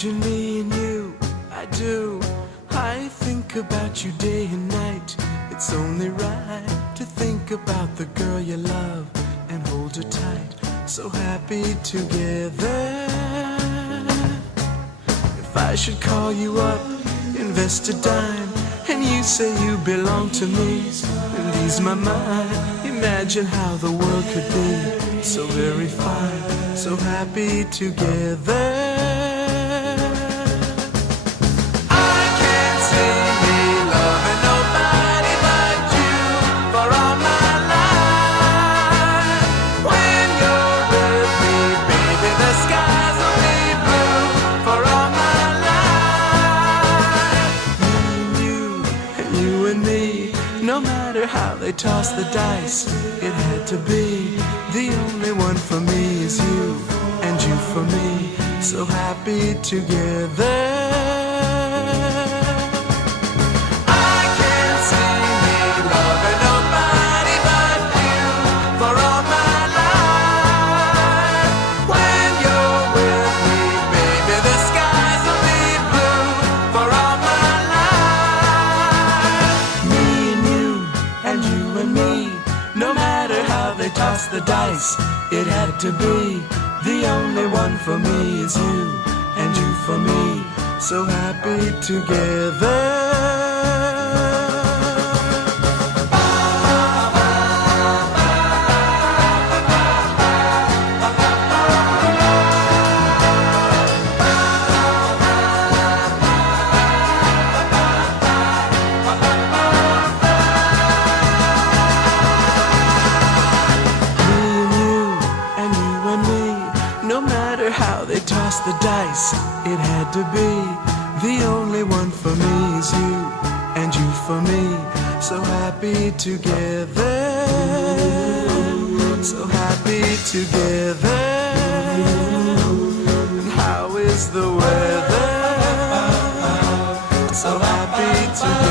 Imagine me and you, I do. I think about you day and night. It's only right to think about the girl you love and hold her tight. So happy together. If I should call you up, invest a dime, and you say you belong to me, and ease my mind. Imagine how the world could be so very fine, so happy together. No matter how they toss the dice, it had to be. The only one for me is you, and you for me, so happy together. I can't see me loving nobody but you for all my life. When you're with me, baby, the skies will be blue for all my life. And you and me, no matter how they toss the dice, it had to be. The only one for me is you, and you for me, so happy together. No matter how they toss the dice, it had to be. The only one for me is you, and you for me, so happy together. So happy together. And how is the weather? So happy together.